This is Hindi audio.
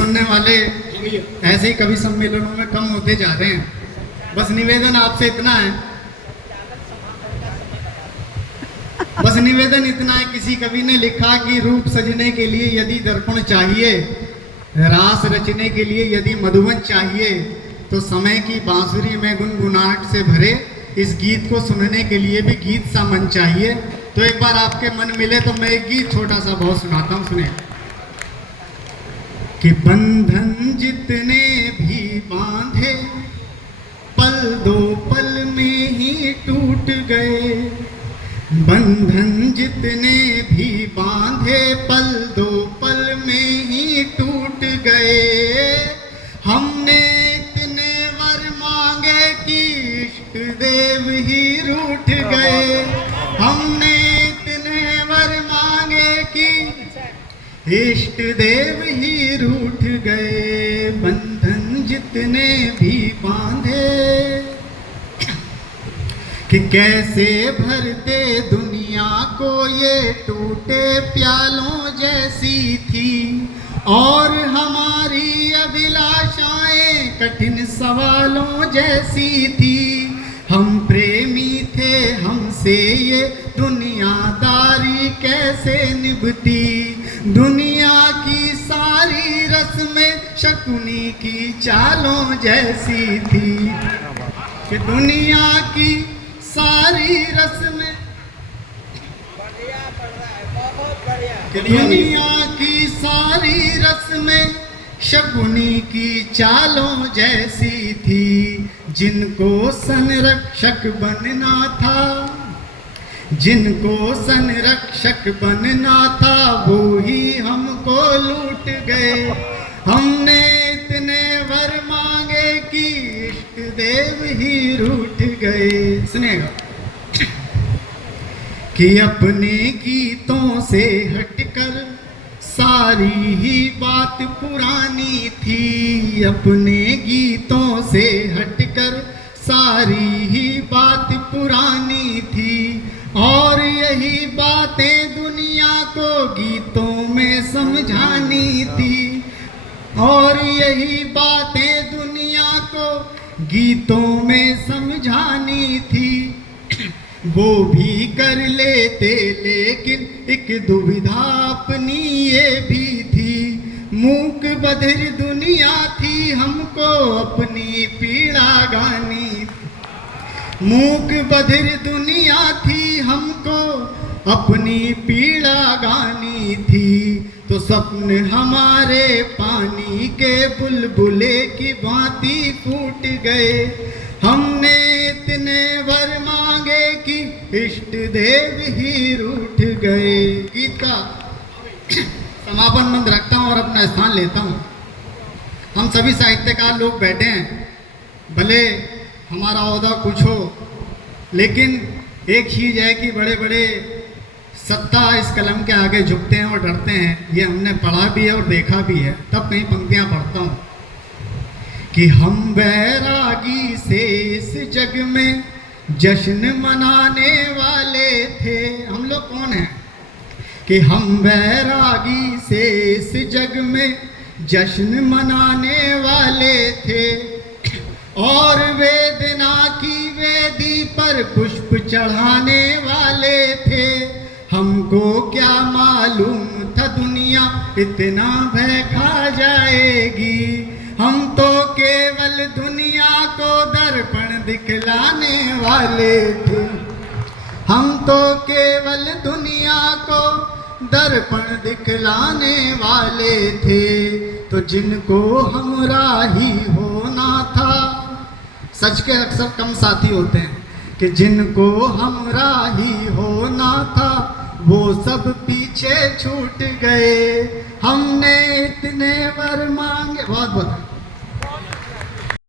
सुनने वाले ऐसे ही कवि सम्मेलनों में कम होते जा रहे हैं। बस निवेदन आपसे इतना है, बस निवेदन इतना है, किसी कवि ने लिखा कि रूप सजने के लिए यदि दर्पण चाहिए, रास रचने के लिए यदि मधुबन चाहिए, तो समय की बांसुरी में गुनगुनाहट से भरे इस गीत को सुनने के लिए भी गीत सा मन चाहिए। तो एक बार आपके मन मिले तो मैं एक गीत छोटा सा बहुत सुनाता हूँ, सुने। कि बंधन जितने भी बांधे पल दो पल में ही टूट गए, बंधन जितने भी बांधे पल दो पल में ही टूट गए। हमने इतने वर मांगे कि इष्ट देव ही रूठ गए, हमने इतने वर मांगे कि इष्ट देव ही रूठ गए। बंधन जितने भी बांधे कि कैसे भरते दुनिया को ये टूटे प्यालों जैसी थी, और हमारी अभिलाषाएं कठिन सवालों जैसी थी। हम प्रेमी थे, हमसे ये दुनियादारी कैसे निभती, दुनिया की सारी रस्में शकुनी की चालों जैसी थी। कि दुनिया की सारी रस्में, दुनिया की सारी रस्में शकुनी की चालों जैसी थी। जिनको संरक्षक बनना था, जिनको संरक्षक बनना था, वो ही हमको लूट गए। हमने इतने वर मांगे कि इष्ट देव ही रूठ गए। सुनेगा कि अपने गीतों से हटकर सारी ही बात पुरानी थी, अपने गीतों से हटकर सारी ही बात पुरानी थी। और यही बातें दुनिया को गीतों में समझानी थी, और यही बातें दुनिया को गीतों में समझानी थी। वो भी कर लेते लेकिन एक दुविधा अपनी ये भी थी। मूक बधिर दुनिया थी, हमको अपनी पीड़ा गानी, मूक बधिर दुनिया थी, हमको अपनी पीड़ा गानी थी। तो स्वप्न हमारे पानी के बुलबुले की भांति फूट गए। हमने इतने वर मांगे कि इष्ट देव ही रूठ गए। गीत का समापन मंत्र रखता हूँ और अपना स्थान लेता हूँ। हम सभी साहित्यकार लोग बैठे हैं, भले हमारा ओहदा कुछ हो, लेकिन एक चीज है कि बड़े बड़े सत्ता इस कलम के आगे झुकते हैं और डरते हैं। ये हमने पढ़ा भी है और देखा भी है। तब कई पंक्तियां पढ़ता हूँ कि हम बैरागी से इस जग में जश्न मनाने वाले थे। हम लोग कौन हैं? कि हम बैरागी से इस जग में जश्न मनाने वाले थे, और वेदना की वेदी पर पुष्प चढ़ाने वाले थे। हमको क्या मालूम था दुनिया इतना भय खा जाएगी, हम तो केवल दुनिया को दर्पण दिखलाने वाले थे। हम तो केवल दुनिया को दर्पण दिखलाने वाले थे। तो जिनको हमराही होना था, सच के अक्सर कम साथी होते हैं, कि जिनको हमराही होना था वो सब पीछे छूट गए। हमने इतने वर मांगे, बहुत बहुत